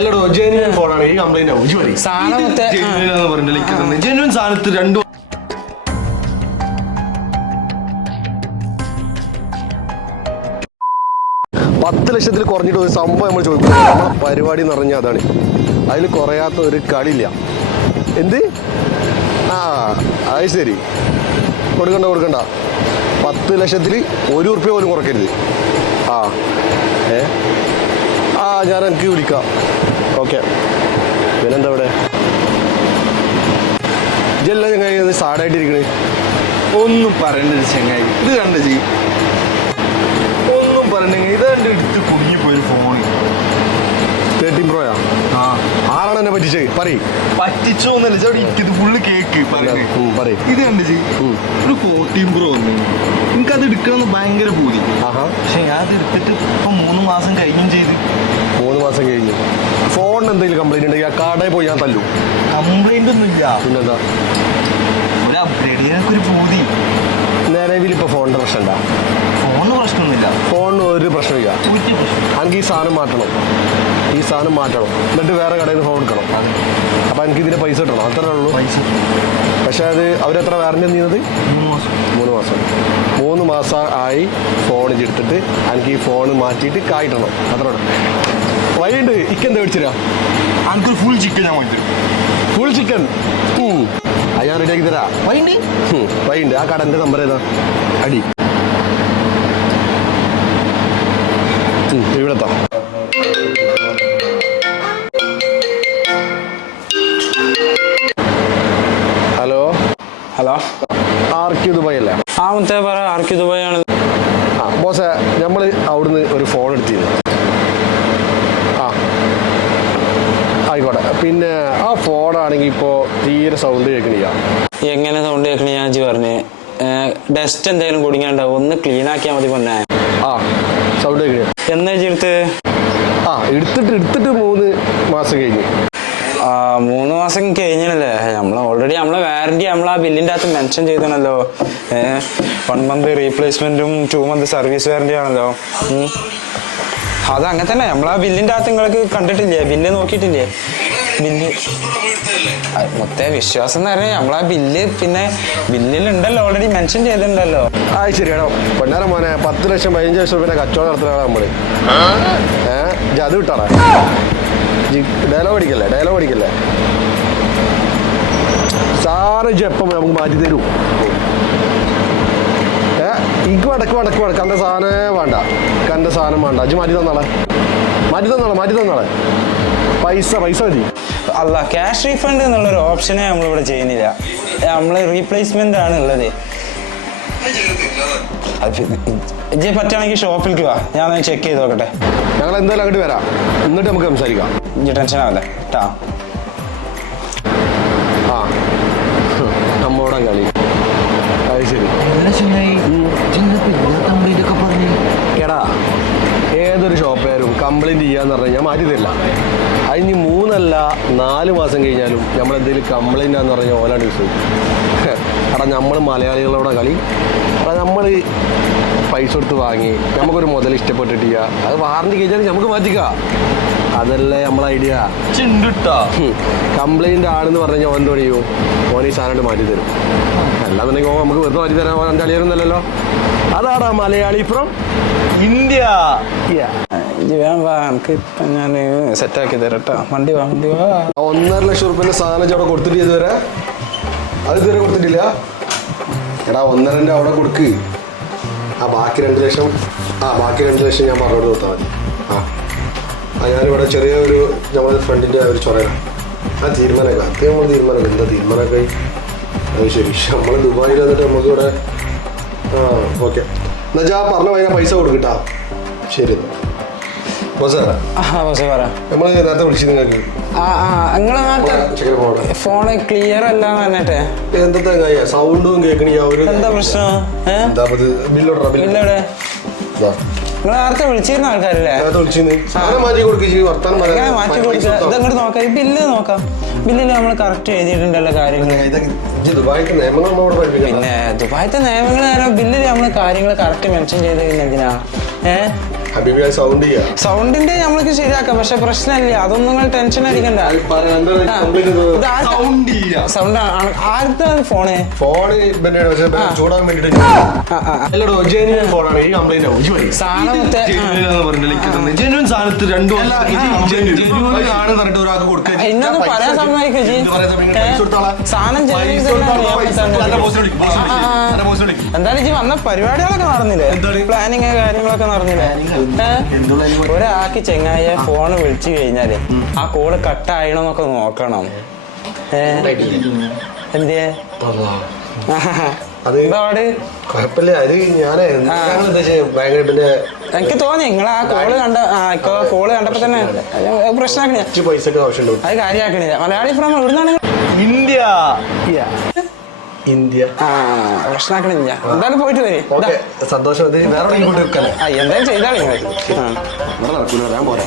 അല്ലടോ ജെന്യൂൻ ഫോണാണ് ഈ കംപ്ലൈന്റ് ആവും. പറഞ്ഞിട്ട്. രണ്ടു പത്ത് ലക്ഷത്തിൽ കുറഞ്ഞിട്ട് ഒരു സംഭവം നമ്മൾ ചോദിക്കുന്നത് നമ്മളെ പരിപാടി എന്ന് പറഞ്ഞാൽ അതാണ്. അതിൽ കുറയാത്ത ഒരു കളിയില്ല. എന്ത്? ആ അത് ശരി. കൊടുക്കണ്ട കൊടുക്കണ്ട. പത്ത് ലക്ഷത്തിൽ ഒരു ഉറുപ്പ്യ പോലും കുറക്കരുത് ആ. ഏ? ആ ഞാൻ എനിക്ക് വിളിക്കാം. ഓക്കെ. പിന്നെന്താ ഇവിടെ ഇതെല്ലാം ചങ്ങായി സാഡായിട്ടിരിക്കണേ? ഒന്നും പറയണ്ട ചങ്ങായി. ഇത് കണ്ട ചെയ് പറയും. പറ്റിച്ചോ എന്നല്ല. ചേട്ടാ ഇത് ഫുള്ള് കേക്ക് പറഞ്ഞേ പറയും. ഇത് കണ്ട ചെയ് ഉം. ഒരു ഫോർട്ടീൻ പ്രോ വന്നു. എനിക്കത് എടുക്കണമെന്ന് ഭയങ്കര പൂതി. ആഹാ. പക്ഷെ ഞാൻ അത് എടുത്തിട്ട് ഇപ്പൊ മൂന്ന് മാസം കഴിഞ്ഞും ചെയ്ത്. മൂന്ന് മാസം കഴിഞ്ഞു. ഫോണിന് എന്തെങ്കിലും കംപ്ലൈന്റ് ഉണ്ടെങ്കിൽ ആ കടയിൽ പോയി ഞാൻ തല്ലു. കംപ്ലൈന്റ് ഒന്നും ഇല്ല. പിന്നെന്താ? ഒരു അപ്ഗ്രേഡ് ചെയ്യാനൊക്കെ ഒരു പൂതി. നിലവിൽ ഇപ്പോൾ ഫോണിന്റെ പ്രശ്നമുണ്ടാ ഫോണിന് പ്രശ്നമൊന്നുമില്ല. ഫോണിന് ഒരു പ്രശ്നമില്ല. എനിക്ക് ഈ സാധനം മാറ്റണം. ഈ സാധനം മാറ്റണം. എന്നിട്ട് വേറെ കടയിൽ നിന്ന് ഫോൺ എടുക്കണം. അപ്പം എനിക്ക് ഇതിന്റെ പൈസ കിട്ടണം. അത്രേ ഉള്ളൂ. പൈസ. പക്ഷെ അത് അവരെത്ര വാറന്റി ചെയ്യുന്നത് മൂന്ന് മാസം. മൂന്ന് മാസം. മൂന്ന് മാസം ആയി ഫോൺ എടുത്തിട്ട് എനിക്ക് ഈ ഫോൺ മാറ്റിയിട്ട് കായിട്ടണം. അത്ര വൈകിട്ട് ഇക്കെന്താ മേടിച്ചിരാ എനിക്കൊരു ഫുൾ ചിക്കൻ ഞാൻ വാങ്ങിച്ചു ഫുൾ ചിക്കൻ അത് ഞാൻ റെഡിയാക്കി തരാം. വൈകിട്ട് ആ കടന്റെ നമ്പർ ഏതാ? അടി. ഹലോ. ആർ ക്യു ദുബായ് അല്ലേ? ആ മുത്തേ പറ ക്യു ദുബായ് ആണ് ആ ബോസേ നമ്മൾ അവിടുന്ന് ഒരു ഫോൺ എടുത്തിരുന്നു. ആ ആയിക്കോട്ടെ. പിന്നെ ആ ഫോണാണെങ്കിൽ ഇപ്പോൾ തീരെ സൗണ്ട് കേൾക്കണില്ല. എങ്ങനെ സൗണ്ട് കേൾക്കണ ഞാൻ ജി പറഞ്ഞേ. ഡസ്റ്റ് എന്തെങ്കിലും കുടുങ്ങിയാണ്ടാവും? ഒന്ന് ക്ലീൻ ആക്കിയാൽ മതി പൊന്നെ. ആ സൗണ്ട് കേൾക്കണില്ല. എന്നാ ചെയ്ത് ആ എടുത്തിട്ട് എടുത്തിട്ട് മൂന്ന് മാസം കഴിഞ്ഞു. ആ മൂന്ന് മാസം കഴിഞ്ഞല്ലേ നമ്മൾ ഓൾറെഡി നമ്മളെ വാറന്റി നമ്മൾ ആ ബില്ലിന്റെ അകത്ത് മെൻഷൻ ചെയ്തണല്ലോ വൺ മന്ത് റീപ്ലേസ്മെന്റും ടു മന്ത് സർവീസ് വാറന്റി ആണല്ലോ. അത് അങ്ങനെ തന്നെ. നമ്മൾ ആ ബില്ലിന്റെ അകത്ത് നിങ്ങൾക്ക് കണ്ടിട്ടില്ലേ? ബില്ല് നോക്കിയിട്ടില്ലേ? ബില്ല്. മൊത്തം വിശ്വാസം എന്ന് പറഞ്ഞാൽ ആ ബില്ല് പിന്നെ ബില്ലിലുണ്ടല്ലോ ഓൾറെഡി മെൻഷൻ ചെയ്തിട്ടുണ്ടല്ലോ. ആ ശരിയാണോ പൊന്നാര മോനെ പത്ത് ലക്ഷം പതിനഞ്ച് ലക്ഷം രൂപ കച്ചവടം നടത്തുന്നതാണ് നമ്മൾ. ഏഹ് അത് വിട്ടാടാ ഡയലോഗ് അടിക്കല്ലേ? ഡയലോഗ് അടിക്കല്ലേ? സാറ് ജപ്പം നമുക്ക് മാറ്റി തരൂ? ഇക്ക് വടക്ക് വടക്ക് വടക്ക് കണ്ട സാധനം വേണ്ട. കണ്ട സാധനം വേണ്ട. അജ് മാറ്റി തന്നാളെ. മാറ്റി തന്നാളെ മാറ്റി തന്നാളെ. പൈസ പൈസ മതി. അല്ല ക്യാഷ് റീഫണ്ട് എന്നുള്ളൊരു ഓപ്ഷനെ നമ്മളിവിടെ ചെയ്യുന്നില്ല. നമ്മൾ റീപ്ലേസ്മെന്റ് ആണ് ഉള്ളത്. ഇജ്ജെ പറ്റുകയാണെങ്കിൽ ഷോപ്പിലേക്ക് വാ. ഞാൻ ചെക്ക് ചെയ്ത് നോക്കട്ടെ. ഞങ്ങൾ എന്തായാലും അങ്ങോട്ട് വരാം. എന്നിട്ട് നമുക്ക് സംസാരിക്കാം. ഇജ്ജ് ടെൻഷൻ ആവല്ലേ ട്ടാ. നമ്മോടെ കളി അത് ശരി. എടാ ഏതൊരു ഷോപ്പുകാരും കംപ്ലൈന്റ് ചെയ്യാന്ന് പറഞ്ഞാൽ ഞാൻ മാറ്റി തരില്ല അതിന് മൂന്നല്ല നാല് മാസം കഴിഞ്ഞാലും നമ്മൾ എന്തെങ്കിലും കംപ്ലൈന്റ് ആന്ന് പറഞ്ഞാൽ ഓലാണ് യൂസ് എടാ നമ്മൾ മലയാളികളോടെ കളി. എടാ നമ്മൾ പൈസ കൊടുത്ത് വാങ്ങി നമുക്കൊരു മുതൽ ഇഷ്ടപ്പെട്ടിട്ടില്ല. അത് വാറണ്ടി കഴിഞ്ഞാൽ നമുക്ക് മാറ്റിക്കാം. അതല്ലേ നമ്മളെ ഐഡിയ ചിണ്ടിട്ടാ. കംപ്ലൈന്റ് ആണെന്ന് പറഞ്ഞു കഴിഞ്ഞാൽ ഓൻ എന്ത് ചെയ്യും? ഓൻ ഈ സാധനം മാറ്റി തരും. അല്ലാന്നുണ്ടെങ്കിൽ ഓ നമുക്ക് വെറുതെ മാറ്റി തരാൻ ഓൻ കളിയായിരുന്നല്ലോ അതാടാ മലയാളി ഫ്രം ഇന്ത്യ. ഞാൻ സെറ്റാക്കി തരാം ട്ടാ വണ്ടി വാ വണ്ടി വാ. ഒന്നര ലക്ഷം റുപ്യന്റെ സാധനം അവിടെ കൊടുത്തിട്ട് ഇതുവരെ? അത് ഇതുവരെ കൊടുത്തിട്ടില്ല? എടാ ഒന്നരന്റെ അവിടെ കൊടുക്ക്. ആ ബാക്കി രണ്ട് ലക്ഷം ആ ബാക്കി രണ്ട് ലക്ഷം ഞാൻ പറഞ്ഞോട് കൊടുത്താൽ മതി. ഞാനിവിടെ ചെറിയ ഒരു നമ്മുടെ ഫ്രണ്ടിന്റെ ഒരു ചൊറയാണ് ആ തീരുമാനമൊക്കെ അത് നമ്മൾ തീരുമാനമൊക്കെ എന്താ തീരുമാനമൊക്കെ അത് ശരി. നമ്മൾ ദുബായിൽ വന്നിട്ട് നമുക്ക് ഇവിടെ ആ ഓക്കെ എന്നുവെച്ചാൽ പറഞ്ഞ കഴിഞ്ഞാൽ പൈസ കൊടുക്കട്ടാ. ശരി നമ്മൾ നേരത്തെ വിളിച്ചു നിങ്ങൾക്ക്. ഫോണ് ക്ലിയർ അല്ല പറഞ്ഞിട്ടെ. എന്തെത്താ സൗണ്ടും കേൾക്കണില്ല എന്താ പ്രശ്നം? എന്താ ബില്ലോടാ ബില്ല്. ഇല്ലവിടെ ഇതാ. നിങ്ങൾ നേരത്തെ വിളിച്ചിരുന്ന ആൾക്കാരല്ലേ? മാറ്റി കൊടുക്കുക. ഇതങ്ങോട്ട് നോക്കാം. ഈ ബില്ല് നോക്കാം. ബില്ലിൽ നമ്മൾ കറക്റ്റ് എഴുതിയിട്ടുണ്ടല്ലോ കാര്യങ്ങൾ പിന്നെ ദുബായത്തെ നിയമങ്ങൾ ബില്ലിൽ നമ്മൾ കാര്യങ്ങൾ കറക്റ്റ് മെൻഷൻ ചെയ്ത് കഴിഞ്ഞാ എന്തിനാ? ഏ? ഹബീബി സൗണ്ട് സൗണ്ടിന്റെ നമ്മൾക്ക് ശരിയാക്കാം പക്ഷെ പ്രശ്നമില്ല. അതൊന്നും നിങ്ങൾ ടെൻഷൻ അടിക്കണ്ട. സൗണ്ട് ഇല്ല സൗണ്ട് ആരുടെ ഫോണ് ഫോണ് ചൂടാൻ പറയാൻ സമ്മതിക്കും. എന്തായാലും വന്ന പരിപാടികളൊക്കെ നടന്നില്ലേ? പ്ലാനിങ് കാര്യങ്ങളൊക്കെ നടന്നില്ലേ? ഒരാൾക്ക് ചെങ്ങായ ഫോണ് വിളിച്ചു കഴിഞ്ഞാൽ ആ കോൾ കട്ടായണമെന്നൊക്കെ നോക്കണം. എന്തേ എനിക്ക് തോന്നി നിങ്ങൾ ആ കോൾ കണ്ട ആ കോൾ കണ്ടപ്പോ തന്നെ പ്രശ്നമാക്കണേ അത് കാര്യമാക്കണില്ല മലയാളി ഫ്രം എവിടുന്നാണ് ഇന്ത്യ. ഇന്ത്യ. ആ പ്രശ്നമാക്കണില്ല എന്തായാലും പോയിട്ട് വരെ ഓക്കെ സന്തോഷം. വേറെ എന്തായാലും ചെയ്താളി. ആ ഇവിടെ നടക്കൂല ഞാൻ പോരാ.